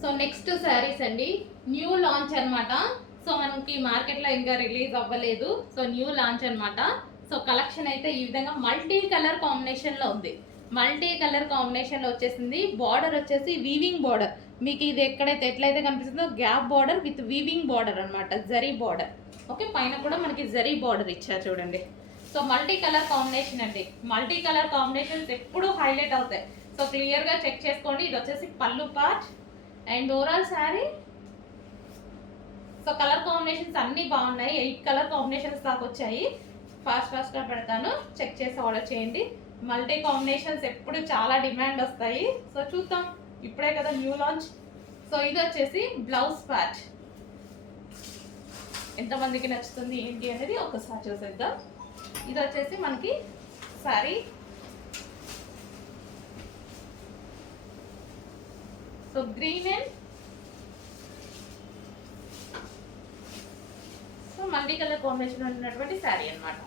So next saris అండి, new launch అనమాట. So మనకి మార్కెట్లో ఇంకా రిలీజ్ అవ్వలేదు. సో న్యూ లాంచ్ అనమాట. సో కలెక్షన్ అయితే ఈ విధంగా మల్టీ కలర్ కాంబినేషన్లో ఉంది. మల్టీ కలర్ కాంబినేషన్లో వచ్చేసింది. బార్డర్ వచ్చేసి వీవింగ్ బార్డర్. మీకు ఇది ఎట్లయితే కనిపిస్తుందో gap border with weaving border అనమాట, జరీ బార్డర్. ఓకే, పైన కూడా మనకి జరీ బార్డర్ ఇచ్చారు చూడండి. సో మల్టీ కలర్ కాంబినేషన్ అండి. మల్టీ కలర్ కాంబినేషన్స్ ఎప్పుడూ హైలైట్ అవుతాయి. సో క్లియర్గా చెక్ చేసుకోండి. ఇది వచ్చేసి పళ్ళు part and overall sari. So colour combinations అన్నీ బాగున్నాయి. 8 కలర్ కాంబినేషన్స్ దాకా వచ్చాయి. ఫాస్ట్గా పెడతాను, చెక్ చేసి ఆర్డర్ చేయండి. మల్టీ కాంబినేషన్స్ ఎప్పుడు చాలా డిమాండ్ వస్తాయి. సో చూద్దాం, ఇప్పుడే కదా న్యూ లాంచ్. సో ఇది వచ్చేసి బ్లౌజ్ పార్ట్. ఎంతమందికి నచ్చుతుంది ఏంటి అనేది ఒకసారి చూసేద్దాం. ఇది వచ్చేసి మనకి sari. So green and so multi colour combination ఉన్నటువంటి శారీ అనమాట.